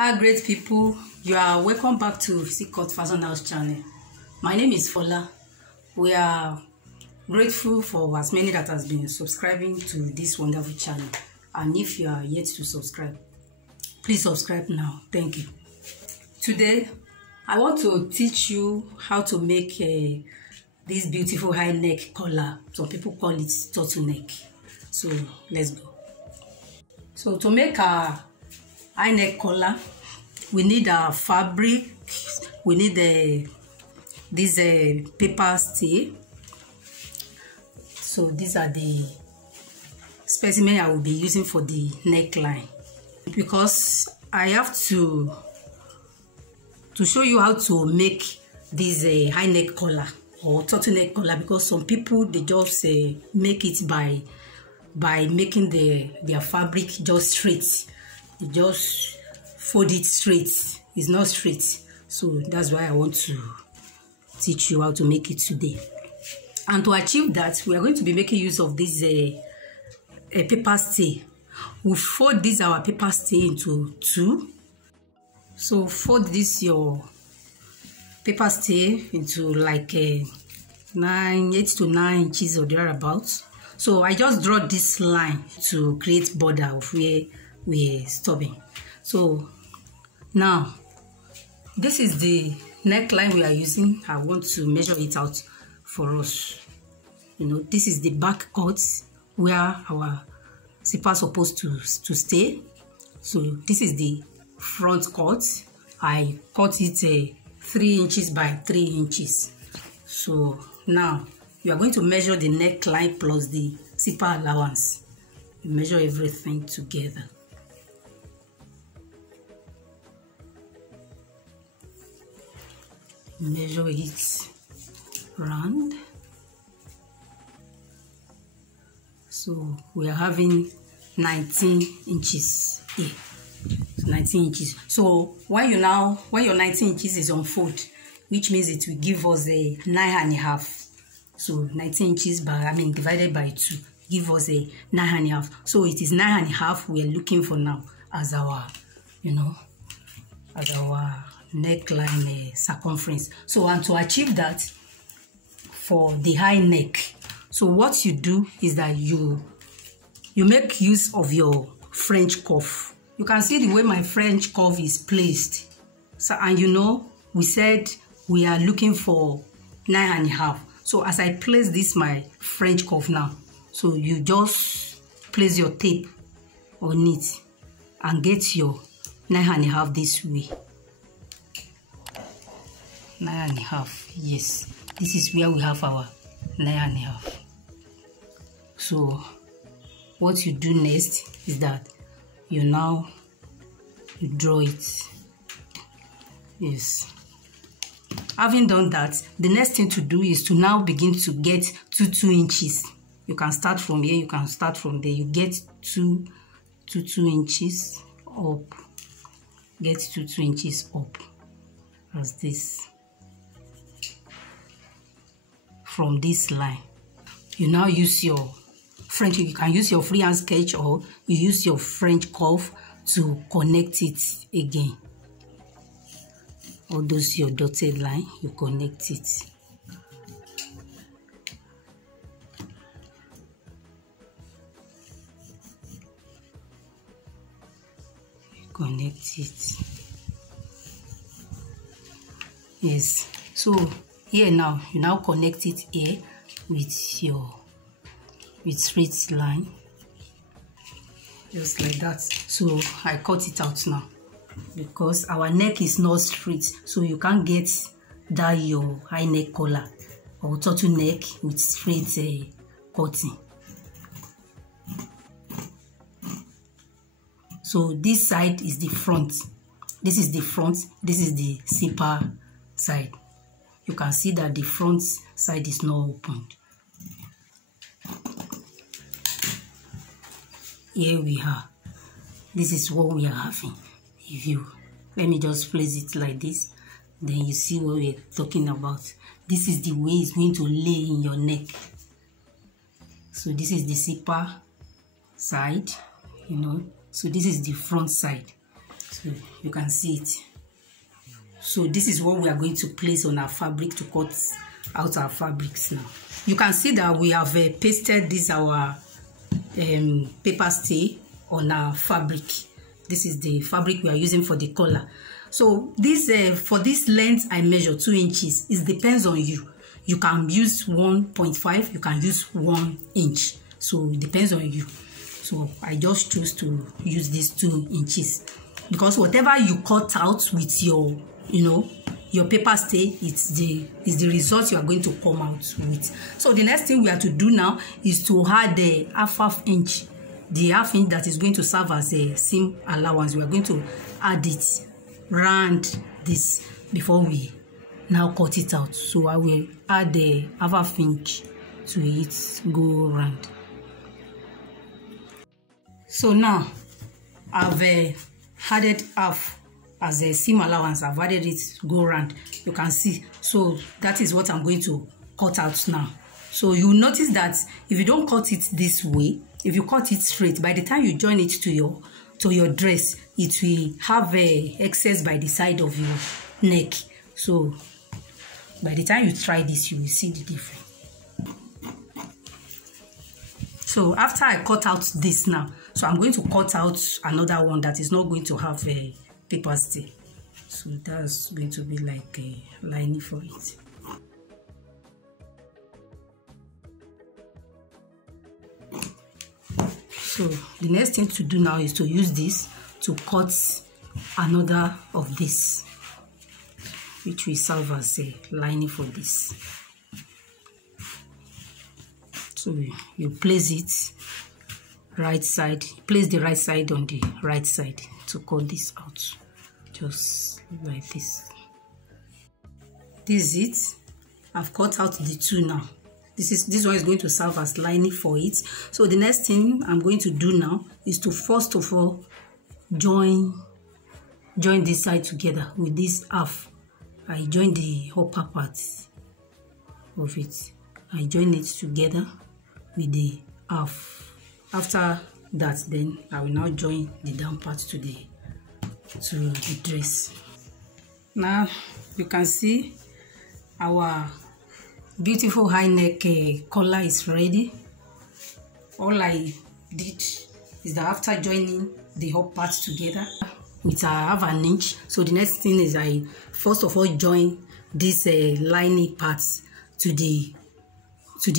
Hi great people, you are welcome back to Secret Fashion House channel. My name is Fola. We are grateful for as many that has been subscribing to this wonderful channel, and if you are yet to subscribe, please subscribe now. Thank you. Today I want to teach you how to make this beautiful high neck collar. Some people call it turtleneck. So let's go. So to make a high neck collar, we need a fabric, we need this paper stay. So these are the specimen I will be using for the neckline, because I have to show you how to make this high neck collar or turtleneck collar, because some people they just make it by making their fabric just straight. They just fold it straight. It's not straight. So that's why I want to teach you how to make it today. And to achieve that, we are going to be making use of this paper stay. We fold this our paper stay into two. So fold this your paper stay into like 8 to 9 inches or thereabouts. So I just draw this line to create border of where we're stopping. So now this is the neckline we are using. I want to measure it out for us. You know, this is the back cut where our zipper is supposed to stay. So this is the front cut. I cut it 3 inches by 3 inches. So now you are going to measure the neckline plus the zipper allowance. You measure everything together. Measure it round. So we are having 19 inches here. 19 inches. So when your 19 inches is on fold, which means it will give us a 9.5. So 19 inches divided by 2 give us a 9.5. So it is 9.5 we are looking for now as our, as our neckline circumference. So, and to achieve that for the high neck, so what you do is that you make use of your French cuff. You can see the way my French cuff is placed. So, and we said we are looking for 9.5. So as I place this my French cuff now, so you just place your tape on it and get your 9.5 this way. 9.5. Yes, this is where we have our 9.5. So what you do next is that you draw it. Yes. Having done that, the next thing to do is to now begin to get 2 inches. You can start from here, you can start from there. You get 2 inches up. Get 2 inches up as this. From this line, you now use your French. You can use your freehand sketch or you use your French curve to connect it again. All those your dotted line, you connect it. You connect it. Yes. So here now, you now connect it here with straight line, just like that. So I cut it out now because our neck is not straight, so you can't get that your high neck collar or turtleneck with straight cutting. So this side is the front. This is the front. This is the zipper side. You can see that the front side is not opened. Here we are. This is what we are having. Let me just place it like this, then you see what we're talking about. This is the way it's going to lay in your neck. So this is the zipper side, So this is the front side. So you can see it. So this is what we are going to place on our fabric to cut out our fabrics now. You can see that we have pasted this our paper stay on our fabric. This is the fabric we are using for the collar. So this for this length I measure 2 inches. It depends on you. You can use 1.5, you can use 1 inch. So it depends on you. So I just choose to use these 2 inches because whatever you cut out with your, your paper stay, it's the result you are going to come out with. So the next thing we have to do now is to add the half inch. The half inch that is going to serve as a seam allowance. We are going to add it round this before we now cut it out. So I will add the half inch to it, go round. So now I've added half as a seam allowance. I've added it, go round. You can see. So that is what I'm going to cut out now. So you notice that if you don't cut it this way, if you cut it straight, by the time you join it to your dress, it will have a excess by the side of your neck. So by the time you try this, you will see the difference. So after I cut out this now, so I'm going to cut out another one that is not going to have a paper stay. So that's going to be like a lining for it. So the next thing to do now is to use this to cut another of this, which will serve as a lining for this. So you place it right side, place the right side on the right side to cut this out, just like this. This is it. I've cut out the 2 now. This one is going to serve as lining for it. So the next thing I'm going to do now is to first of all join this side together with this half. I join the upper part of it. I join it together with the half. After that, then I will now join the down part to the dress. Now you can see our beautiful high neck collar is ready. All I did is that after joining the whole part together with half an inch, so the next thing is I first of all join this lining parts to the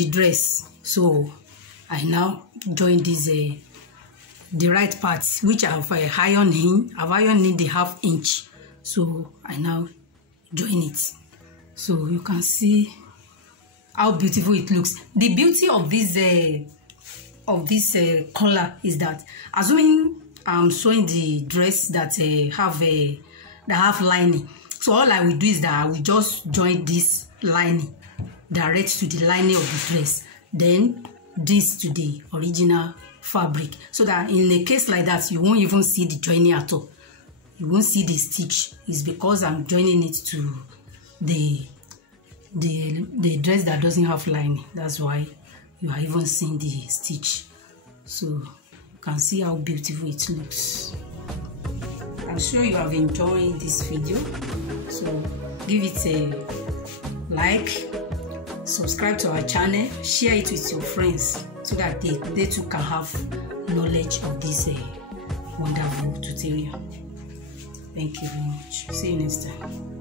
dress. So I now join this the right parts, which I've ironed in. I've ironed in the half inch. So I now join it. So you can see how beautiful it looks. The beauty of this collar is that, assuming I'm sewing the dress that have lining, so all I will do is that I will just join this lining direct to the lining of the dress, then this to the original fabric, so that in a case like that you won't even see the joining at all. You won't see the stitch. It's because I'm joining it to the dress that doesn't have lining. That's why you are even seeing the stitch. So you can see how beautiful it looks. I'm sure you have enjoyed this video. So give it a like, subscribe to our channel, share it with your friends so that they too can have knowledge of this wonderful tutorial. Thank you very much. See you next time.